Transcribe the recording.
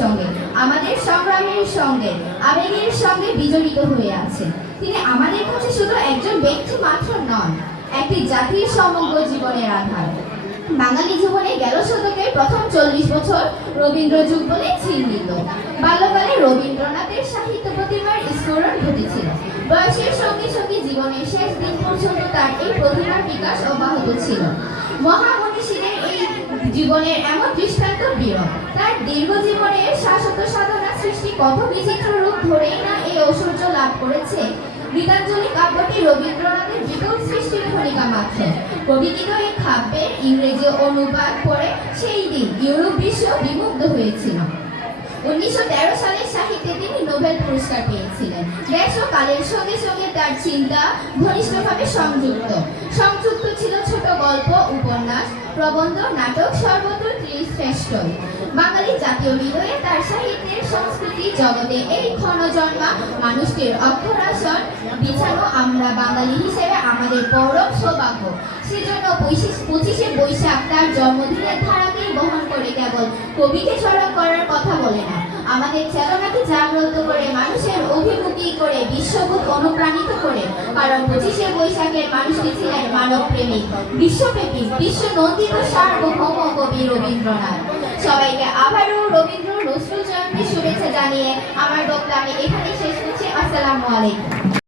সঙ্গে, আমাদের সংগ্রামের সঙ্গে, আবেগের সঙ্গে বিজড়িত হয়ে আছেন তিনি আমাদের কাছে শুধু একজন ব্যক্তি মাত্র নন, একটি জাতির সমগ্র জীবনের আধার। বাঙালি জীবনে গেল শতকের প্রথম চল্লিশ বছর রবীন্দ্র যুগ বলে চিহ্নিত। বাল্যকালে রবীন্দ্রনাথের সাহিত্য প্রতিভার স্ফোরণ ঘটেছিল। বয়সের সঙ্গে সঙ্গে জীবনের শেষ দিন পর্যন্ত তার এই প্রতিভার বিকাশ অব্যাহত ছিল। মহামনীষীদের এই জীবনের এমন দৃষ্টান্ত বিরল। তার দীর্ঘ জীবনের শাশ্বত সাধনা সৃষ্টি কত বিচিত্র রূপ ধরেই না এই ঐশ্বর্য লাভ করেছে। গীতাঞ্জলি কাব্যটি রবীন্দ্রনাথের বিপুল সৃষ্টির ভূমিকা মাত্র। কবিকৃত এই কাব্যের ইংরেজি অনুবাদ করে সেই দিন ইউরোপ বিশ্ব বিমুগ্ধ হয়েছিল। উনিশশো তেরো সালে সাহিত্যে তিনি নোবেল পুরস্কার পেয়েছিলেন। দেশ ও কালের সঙ্গে সঙ্গে তার চিন্তা ঘনিষ্ঠভাবে সংযুক্ত। সংযুক্ত প্রবন্ধ, নাটক সর্বত্র শ্রেষ্ঠ বাঙালি জাতীয় হৃদয়ে তার সাহিত্যের সংস্কৃতি জগতে এই ক্ষণ জন্মা মানুষটির অক্ষরাসন। বিছানো আমরা বাঙালি হিসেবে আমাদের গৌরব সৌভাগ্য। সেজন্য পঁচিশ- বৈশাখ তার জন্মদিনের ধারাকেই বহন করে কেবল। কবিকে স্মরণ করার কথা বলে না। আমাদের চেতনাকে জাগ্রত করে, মানুষের অভিমুখী করে, বিশ্ববোধ অনুপ্রাণিত করে। কারণ পঁচিশে বৈশাখের মানুষটি ছিলেন মানব প্রেমিক বিশ্বপ্রেমিক বিশ্ব নন্দিত সার্বভৌম কবি রবীন্দ্রনাথ। সবাইকে আবারও রবীন্দ্র নজরুল জয়ন্তী শুভেচ্ছা জানিয়ে আমার বক্তব্য আমি এখানে শেষ করছি। আসসালামু আলাইকুম।